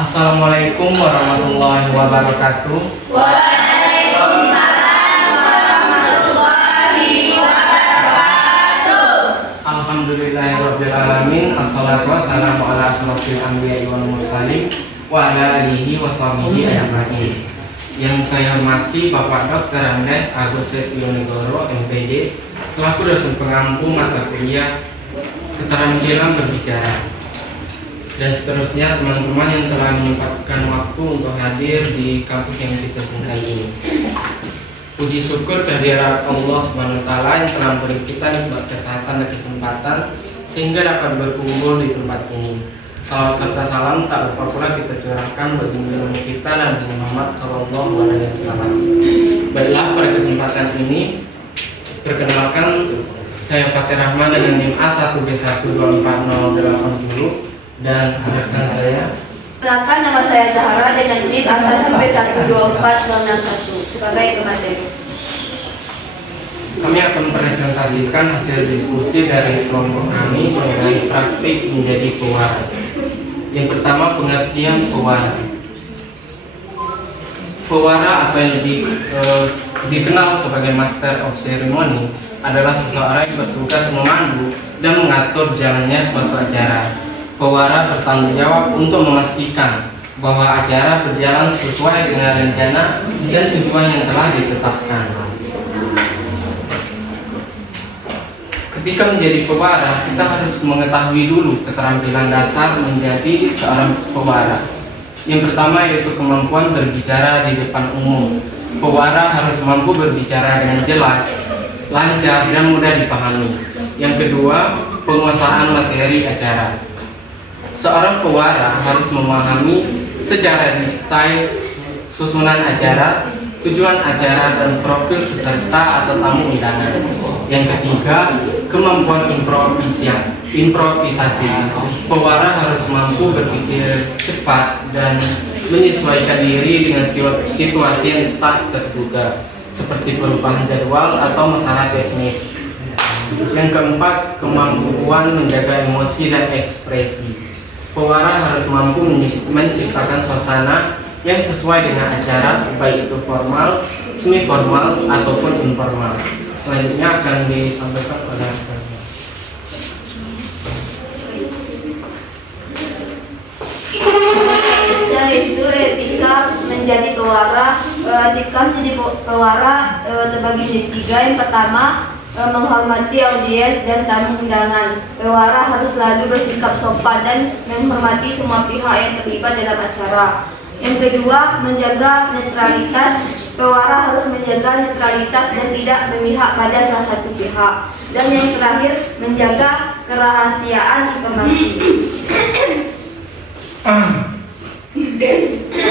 Assalamualaikum warahmatullahi wabarakatuh. Waalaikumsalam warahmatullahi wabarakatuh. Alhamdulillahirabbil alamin. Assalatu wassalamu ala asyrofil anbiya'i wal mursalin wa ala alihi washabihi ajmain. Yang saya hormati Bapak Dr. Andes Agus Setionegoro MPD selaku dosen pengampu mata kuliah keterampilan berbicara. Dan seterusnya teman-teman yang telah menyempatkan waktu untuk hadir di kampus yang kita cintai ini. Puji syukur kehadirat Allah Subhanahu wa taala yang telah memberi kita nikmat kesehatan dan kesempatan sehingga dapat berkumpul di tempat ini. Salawat serta salam tak lupa pula kita curahkan bagi junjungan kita Nabi Muhammad sallallahu alaihi wasallam. Baiklah, pada kesempatan ini perkenalkan saya Fatih Rahman dengan NIM A1B1240810 dan rekan saya. Perkenalkan, nama saya Zahra dengan NIM A1B1240661 sebagai pemateri. Kami akan mempresentasikan hasil diskusi dari kelompok kami mengenai praktik menjadi pewara. Yang pertama, pengertian pewara. Pewara atau yang dikenal sebagai Master of Ceremony adalah seseorang yang bertugas memandu dan mengatur jalannya suatu acara. Pewara bertanggung jawab untuk memastikan bahwa acara berjalan sesuai dengan rencana dan tujuan yang telah ditetapkan. Ketika menjadi pewara, kita harus mengetahui dulu keterampilan dasar menjadi seorang pewara. Yang pertama yaitu kemampuan berbicara di depan umum. Pewara harus mampu berbicara dengan jelas, lancar, dan mudah dipahami. Yang kedua, penguasaan materi acara. Seorang pewara harus memahami secara detail susunan acara, tujuan acara, dan profil peserta atau tamu undangan. Yang ketiga, kemampuan improvisasi. Pewara harus mampu berpikir cepat dan menyesuaikan diri dengan situasi yang tak terduga, seperti perubahan jadwal atau masalah teknis. Yang keempat, kemampuan menjaga emosi dan ekspresi. Pewara harus mampu menciptakan suasana yang sesuai dengan acara, baik itu formal, semi formal, ataupun informal. Selanjutnya akan disampaikan oleh Yaitu etika menjadi pewara. Etika menjadi pewara terbagi menjadi tiga. Yang pertama, menghormati audiens dan tamu undangan. Pewara harus selalu bersikap sopan dan menghormati semua pihak yang terlibat dalam acara. Yang kedua, menjaga netralitas. Pewara harus menjaga netralitas dan tidak memihak pada salah satu pihak. Dan yang terakhir, menjaga kerahasiaan informasi.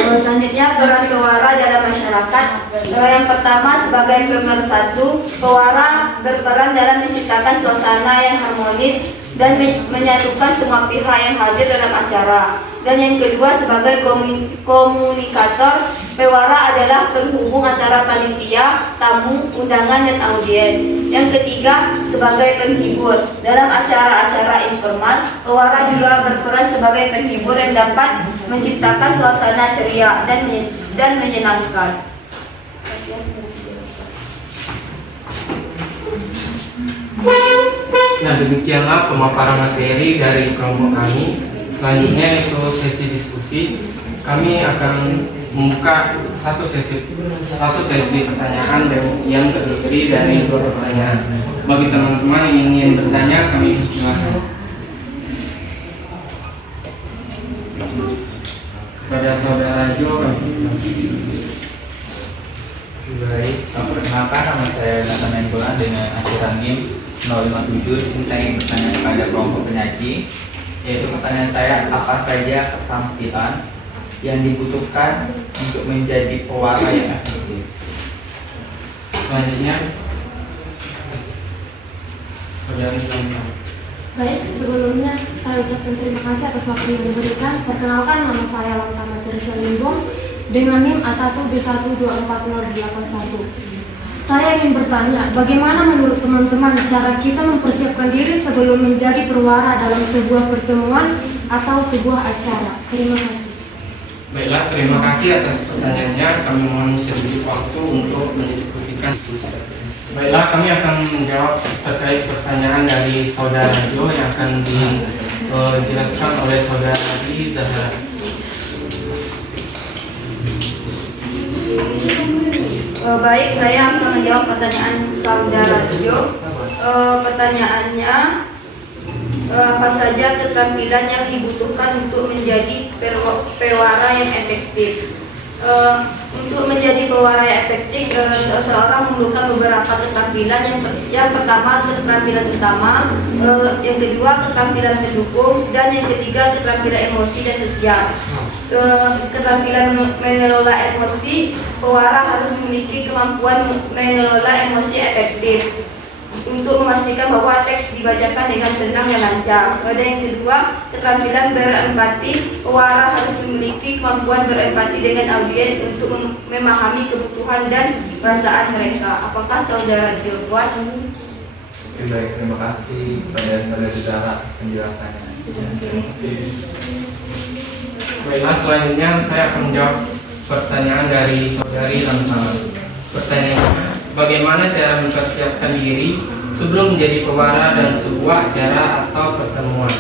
Selanjutnya, peran pewara dalam masyarakat. Yang pertama, sebagai pemersatu, pewara berperan dalam menciptakan suasana yang harmonis dan menyatukan semua pihak yang hadir dalam acara. Dan yang kedua, sebagai komunikator, pewara adalah penghubung antara panitia, tamu, undangan, dan audiens. Yang ketiga, sebagai penghibur. Dalam acara-acara informal, pewara juga berperan sebagai penghibur yang dapat menciptakan suasana ceria dan menyenangkan. Nah, demikianlah pemaparan materi dari kelompok kami. Selanjutnya itu sesi diskusi. Kami akan membuka satu sesi pertanyaan yang terdiri dari 2 pertanyaan. Bagi teman-teman yang ingin bertanya, kami silakan. Pada saudara Jo, baik, perkenalkan, nama saya Nathan Bulan dengan akhiran NIM 057. Saya ingin bertanya kepada kelompok penyaji, yaitu pertanyaan saya, apa saja keterampilan yang dibutuhkan untuk menjadi pewara yang efektif? Selanjutnya saudari Lanta. Baik, sebelumnya saya ucapkan terima kasih atas waktu yang diberikan. Perkenalkan, nama saya Lanta Materisya Limbong dengan NIM A1B1240810. Saya ingin bertanya, bagaimana menurut teman-teman cara kita mempersiapkan diri sebelum menjadi perwara dalam sebuah pertemuan atau sebuah acara? Terima kasih. Baiklah, terima kasih atas pertanyaannya. Kami mohon sedikit waktu untuk mendiskusikan. Baiklah, kami akan menjawab terkait pertanyaan dari Saudara Jo yang akan dijelaskan oleh Saudara Adi Zahra. Baik, saya akan menjawab pertanyaan Saudara Jo. Pertanyaannya, apa saja keterampilan yang dibutuhkan untuk menjadi pewara yang efektif? Untuk menjadi pewara yang efektif, seseorang memerlukan beberapa keterampilan. Yang pertama, keterampilan utama, yang kedua, keterampilan pendukung, dan yang ketiga, keterampilan emosi dan sosial. Keterampilan mengelola emosi, pewara harus memiliki kemampuan mengelola emosi efektif untuk memastikan bahwa teks dibacakan dengan tenang dan lancar. Dan yang kedua, keterampilan berempati, pewara harus memiliki kemampuan berempati dengan audiens untuk memahami kebutuhan dan perasaan mereka. Apakah Saudara Jo puas? Baik, terima kasih kepada Saudara Zahra atas penjelasannya. Baiklah, selanjutnya saya akan menjawab pertanyaan dari Saudari Lantama. Pertanyaannya, bagaimana cara mempersiapkan diri sebelum menjadi pewara dan sebuah acara atau pertemuan?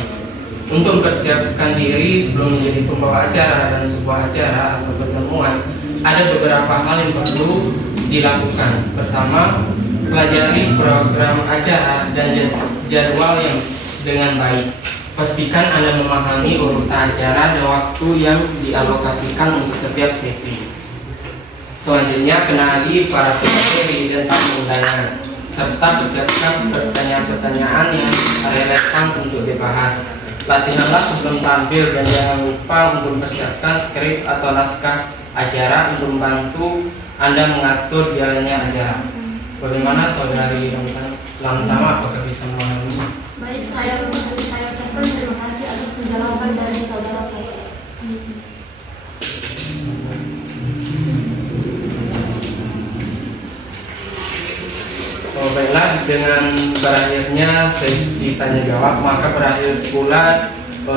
Untuk mempersiapkan diri sebelum menjadi pembawa acara dan sebuah acara atau pertemuan, ada beberapa hal yang perlu dilakukan. Pertama, pelajari program acara dan jadwal yang dengan baik. Pastikan Anda memahami urutan acara dan waktu yang dialokasikan untuk setiap sesi. Selanjutnya, kenali para pemateri dan tamu undangan, serta persiapkan pertanyaan-pertanyaan yang relevan untuk dibahas. Latihanlah sebelum tampil dan jangan lupa untuk mempersiapkan skrip atau naskah acara untuk membantu Anda mengatur jalannya acara. Bagaimana Saudari Lantama, apakah bisa memahami? Baik, saya ucapkan terima kasih atas penjelasan dari Saudara Farid. Baiklah, dengan berakhirnya sesi tanya jawab, maka berakhir pula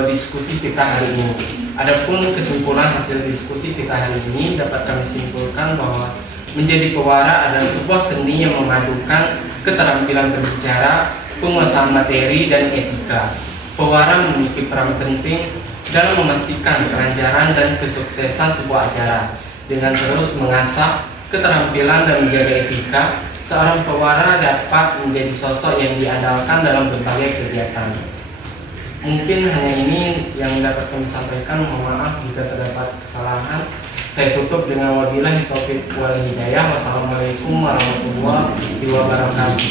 diskusi kita hari ini. Adapun kesimpulan hasil diskusi kita hari ini dapat kami simpulkan bahwa menjadi pewara adalah sebuah seni yang memadukan keterampilan berbicara, penguasaan materi, dan etika. Pewara memiliki peran penting dalam memastikan kelancaran dan kesuksesan sebuah acara. Dengan terus mengasah keterampilan dan menjaga etika, seorang pewara dapat menjadi sosok yang diandalkan dalam berbagai kegiatan. Mungkin hanya ini yang dapat kami sampaikan. Mohon maaf jika terdapat kesalahan. Saya tutup dengan wabillahi taufiq wal hidayah. Wassalamualaikum warahmatullahi wabarakatuh.